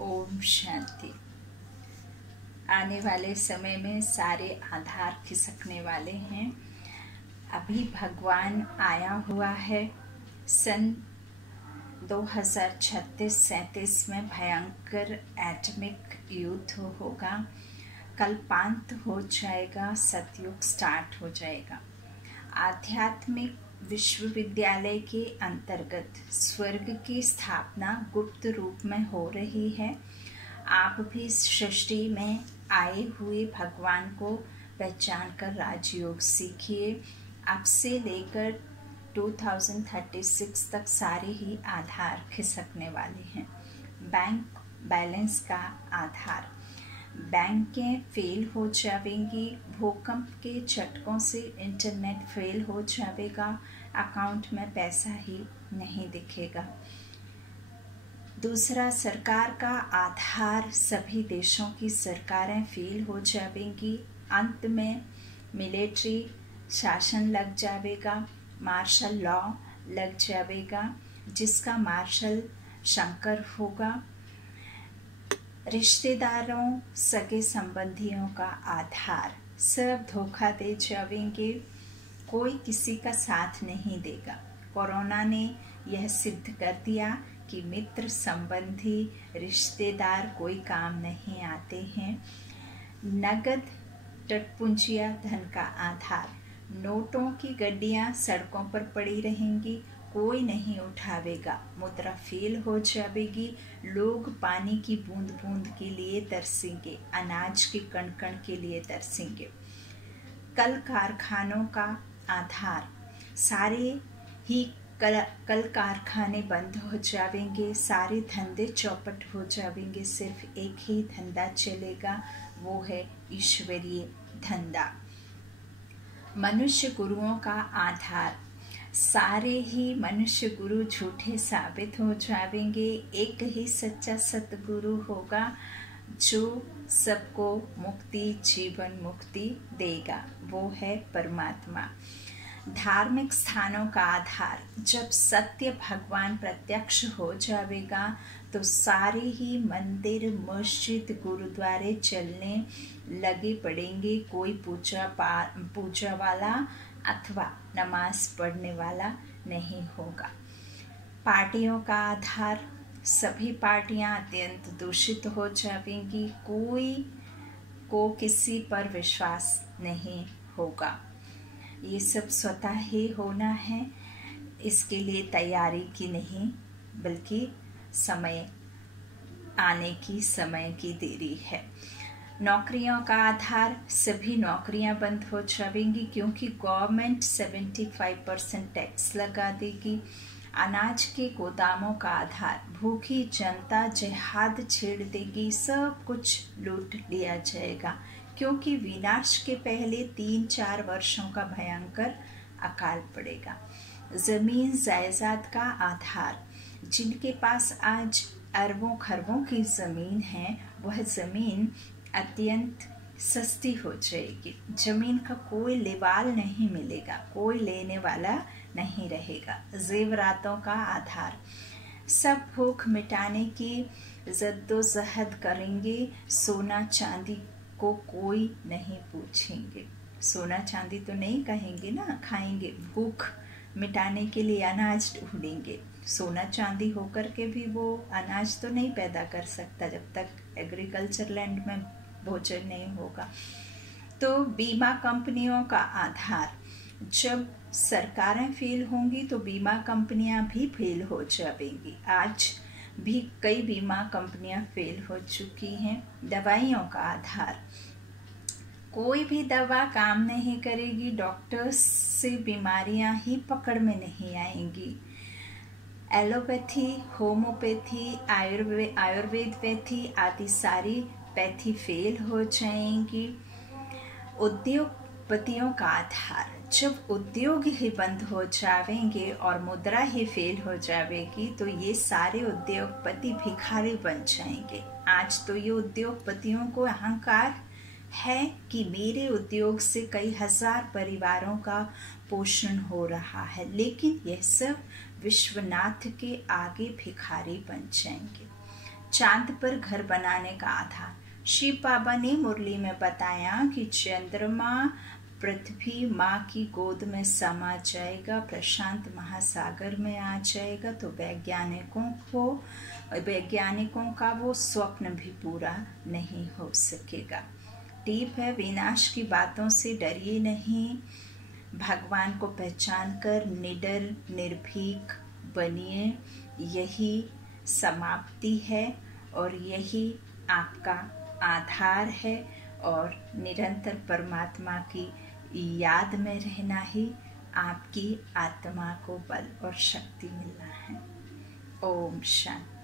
ओम शांति। आने वाले समय में सारे आधार खिसकने वाले हैं। अभी भगवान आया हुआ है। सन 2036-37 में भयंकर एटॉमिक युद्ध होगा। कल्पांत हो जाएगा, सतयुग स्टार्ट हो जाएगा। आध्यात्मिक विश्वविद्यालय के अंतर्गत स्वर्ग की स्थापना गुप्त रूप में हो रही है। आप भी सृष्टि में आए हुए भगवान को पहचान कर राजयोग सीखिए। अब से लेकर 2036 तक सारे ही आधार खिसकने वाले हैं। बैंक बैलेंस का आधार, बैंकें फेल हो जाएंगी। भूकंप के झटकों से इंटरनेट फेल हो जाएगा। अकाउंट में पैसा ही नहीं दिखेगा। दूसरा, सरकार का आधार, सभी देशों की सरकारें फेल हो जाएंगी। अंत में मिलिट्री शासन लग जाएगा, मार्शल लॉ लग जाएगा, जिसका मार्शल शंकर होगा। रिश्तेदारों, सगे संबंधियों का आधार, सब धोखा दे जाएंगे। कोई किसी का साथ नहीं देगा। कोरोना ने यह सिद्ध कर दिया कि मित्र, संबंधी, रिश्तेदार कोई काम नहीं आते हैं। नगद टटपुंजिया धन का आधार, नोटों की गड्डियां सड़कों पर पड़ी रहेंगी, कोई नहीं उठावेगा। मुद्रा फेल हो जाएगी। लोग पानी की बूंद बूंद के लिए तरसेंगे, अनाज के कण कण के लिए तरसेंगे। कल कारखानों का आधार, सारे ही कल कारखाने बंद हो जाएंगे, सारे धंधे चौपट हो जाएंगे। सिर्फ एक ही धंधा चलेगा, वो है ईश्वरीय धंधा। मनुष्य गुरुओं का आधार, सारे ही मनुष्य गुरु झूठे साबित हो जाएंगे। एक ही सच्चा सतगुरु होगा जो सबको मुक्ति, जीवन मुक्ति देगा, वो है परमात्मा। धार्मिक स्थानों का आधार, जब सत्य भगवान प्रत्यक्ष हो जाएगा तो सारे ही मंदिर, मस्जिद, गुरुद्वारे चलने लगे पड़ेंगे। कोई पूजा वाला अथवा नमाज पढ़ने वाला नहीं होगा। पार्टियों का आधार, सभी पार्टियां अत्यंत दूषित हो जाएंगी। कोई को किसी पर विश्वास नहीं होगा। ये सब स्वतः ही होना है। इसके लिए तैयारी की नहीं, बल्कि समय आने की, समय की देरी है। नौकरियों का आधार, सभी नौकरियां बंद हो जाएंगी क्योंकि गवर्नमेंट 75% टैक्स लगा देगी। अनाज के गोदामों का आधार, भूखी जनता जिहाद छेड़ देगी, सब कुछ लूट लिया जाएगा क्योंकि विनाश के पहले 3-4 वर्षों का भयंकर अकाल पड़ेगा। जमीन जायदाद का आधार, जिनके पास आज अरबों खरबों की जमीन है, वह जमीन अत्यंत सस्ती हो जाएगी। जमीन का कोई लेवाल नहीं मिलेगा, कोई लेने वाला नहीं रहेगा। जेवरातों का आधार, सब भूख मिटाने की जद्दोजहद करेंगे। सोना चांदी को कोई नहीं पूछेंगे। सोना चांदी तो नहीं कहेंगे ना, खाएंगे। भूख मिटाने के लिए अनाज ढूंढेंगे। सोना चांदी होकर के भी वो अनाज तो नहीं पैदा कर सकता जब तक एग्रीकल्चर लैंड में भोजन नहीं होगा। तो बीमा कंपनियों का आधार, जब सरकारें फेल होंगी तो बीमा कंपनियां भी फेल हो जाएंगी। आज भी कई बीमा कंपनियां फेल हो चुकी हैं। दवाइयों का आधार, कोई भी दवा काम नहीं करेगी। डॉक्टर्स से बीमारियां ही पकड़ में नहीं आएंगी। एलोपैथी, होम्योपैथी, आयुर्वेद पैथी आदि सारी पैथी फेल हो जाएंगी। उद्योगपतियों का आधार, जब उद्योग ही बंद हो जाएंगे और मुद्रा ही फेल हो जाएगी तो ये सारे उद्योगपति भिखारी बन जाएंगे। आज तो ये उद्योगपतियों को अहंकार है कि मेरे उद्योग से कई हजार परिवारों का पोषण हो रहा है, लेकिन यह सब विश्वनाथ के आगे भिखारी बन जाएंगे। चांद पर घर बनाने का आधार। शिव बाबा ने मुरली में बताया कि चंद्रमा पृथ्वी माँ की गोद में समा जाएगा, प्रशांत महासागर में आ जाएगा, तो वैज्ञानिकों का वो स्वप्न भी पूरा नहीं हो सकेगा। टीप है, विनाश की बातों से डरिए नहीं, भगवान को पहचान कर निडर निर्भीक बनिए। यही समाप्ति है और यही आपका आधार है, और निरंतर परमात्मा की याद में रहना ही आपकी आत्मा को बल और शक्ति मिलना है। ओम शांति।